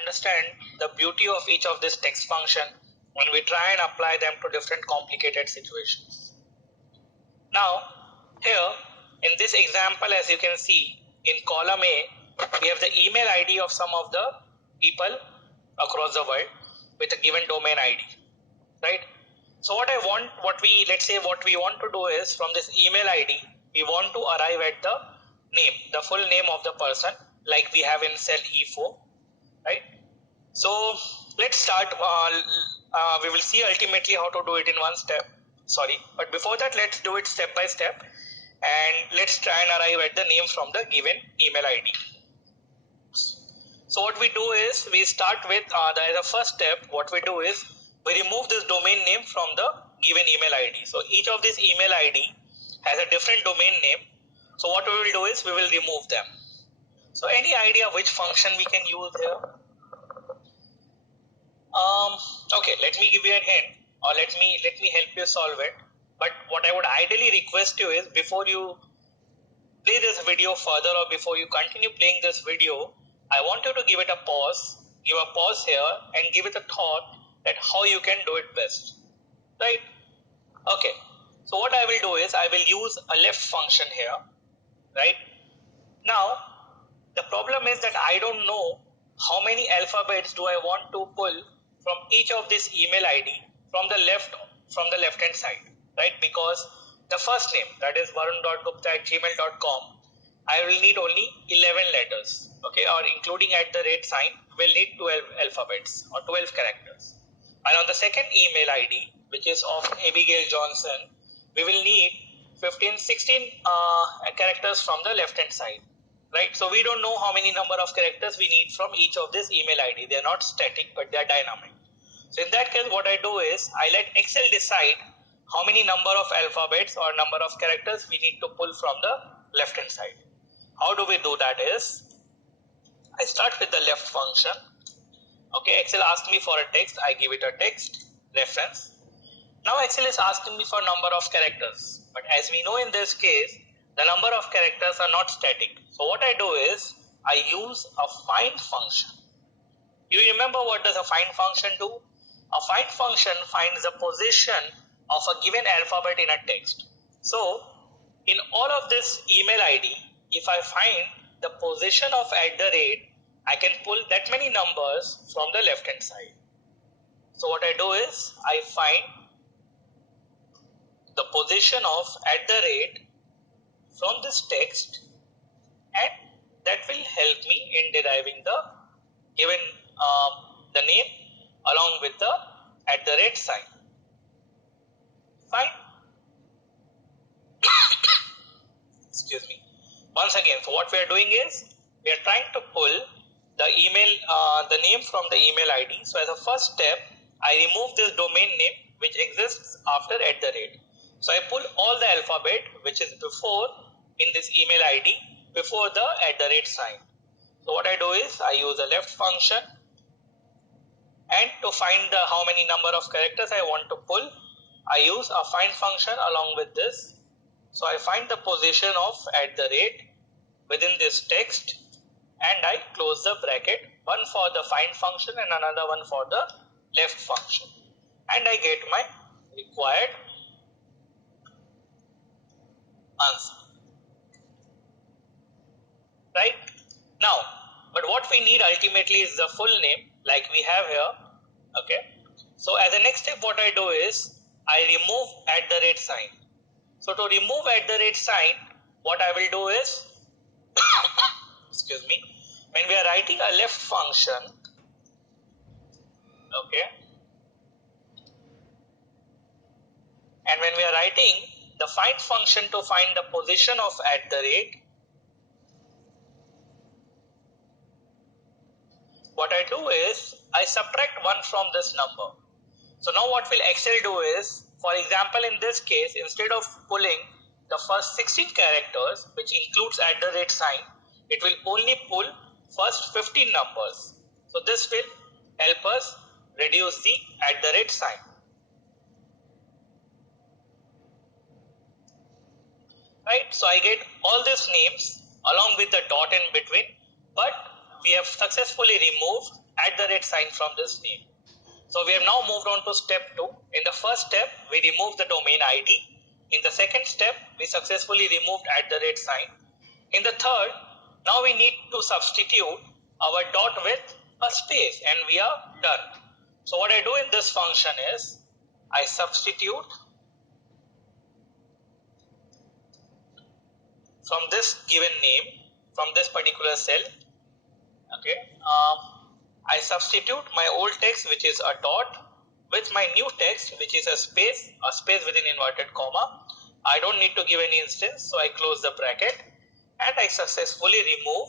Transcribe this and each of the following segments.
understand the beauty of each of this text function when we try and apply them to different complicated situations. Now, here in this example, as you can see, in column A, we have the email ID of some of the people across the world with a given domain ID, right? So let's say what we want to do is, from this email ID, we want to arrive at the name, the full name of the person, like we have in cell E4, right? So let's start. We will see ultimately how to do it in one step. But before that, let's do it step by step, and let's try and arrive at the name from the given email ID. So what we do is, we start with the first step. What we do is, we remove this domain name from the given email ID. So each of this email ID has a different domain name. So what we will do is, we will remove them. So any idea which function we can use here? Okay, let me give you a hint, or let me help you solve it. But what I would ideally request you is, before you play this video further, or before you continue playing this video, I want you to give it a pause, give a pause here, and give it a thought that how you can do it best, right? Okay, so what I will do is, I will use a left function here, right? Now, the problem is that I don't know how many alphabets do I want to pull from each of this email ID from the left hand side, right? Because the first name, that is varun.gupta@gmail.com, I will need only 11 letters, okay, or including at the rate sign, will need 12 alphabets or 12 characters. And on the second email ID, which is of Abigail Johnson, we will need 16 characters from the left hand side, right? So we don't know how many number of characters we need from each of this email ID. They are not static, but they are dynamic. So in that case, what I do is, I let Excel decide how many number of alphabets or number of characters we need to pull from the left hand side. How do we do that is, I start with the left function. Okay, Excel asks me for a text, I give it a text reference. Now Excel is asking me for number of characters, but as we know in this case, the number of characters are not static. So what I do is, I use a find function. You remember what does a find function do? A find function finds the position of a given alphabet in a text. So in all of this email ID, if I find the position of @ I can pull that many numbers from the left hand side. So what I do is, I find the position of @ from this text, and that will help me in deriving the given the name along with the @ sign. Fine. Excuse me. Once again, so what we are doing is, we are trying to pull the the name from the email ID. So as a first step, I remove this domain name which exists after @. So I pull all the alphabet which is before in this email ID, before the @ sign. So what I do is, I use a left function, and to find how many number of characters I want to pull, I use a find function along with this. So I find the position of @ within this text, and I close the bracket, one for the find function and another one for the left function, and I get my required answer, right? Now, but what we need ultimately is the full name, like we have here, okay? So as a next step, what I do is, I remove @ sign. So to remove @ sign, what I will do is, excuse me, when we are writing a left function, okay, and when we are writing the find function to find the position of @, what I do is, I subtract 1 from this number. So now what will Excel do is, for example, in this case, instead of pulling the first 16 characters, which includes @ sign, it will only pull first 15 numbers. So this will help us reduce the @ sign. Right? So I get all these names along with the dot in between, but we have successfully removed @ sign from this name. So we have now moved on to step 2. In the first step, we removed the domain ID. In the second step, we successfully removed @ sign. In the third, now we need to substitute our dot with a space, and we are done. So what I do in this function is I substitute from this given name, from this particular cell. Okay, I substitute my old text, which is a dot, with my new text, which is a space within inverted comma. I don't need to give any instance, so I close the bracket and I successfully remove.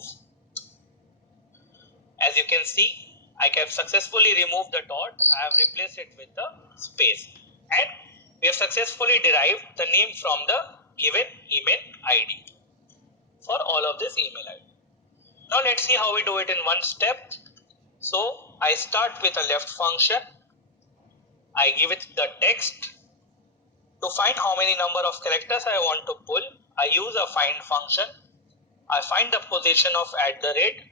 As you can see, I have successfully removed the dot. I have replaced it with the space, and we have successfully derived the name from the given email ID for all of this email ID. Now let's see how we do it in one step. So I start with a left function. I give it the text. To find how many number of characters I want to pull, I use a find function. I find the position of @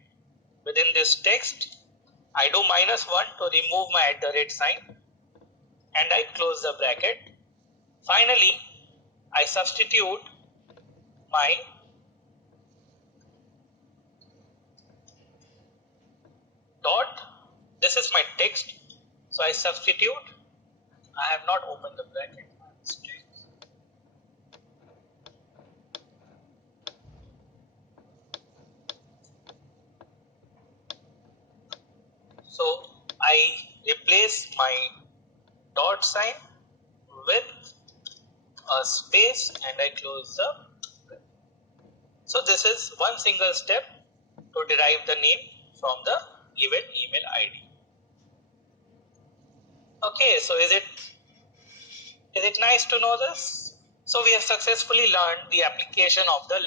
within this text. I do -1 to remove my @ sign, and I close the bracket. Finally, I substitute my dot. This is my text, so I substitute. I have not opened the bracket. So I replace my dot sign with a space and I close the. So this is one single step to derive the name from the given email ID. Okay, so is it nice to know this? So we have successfully learned the application of the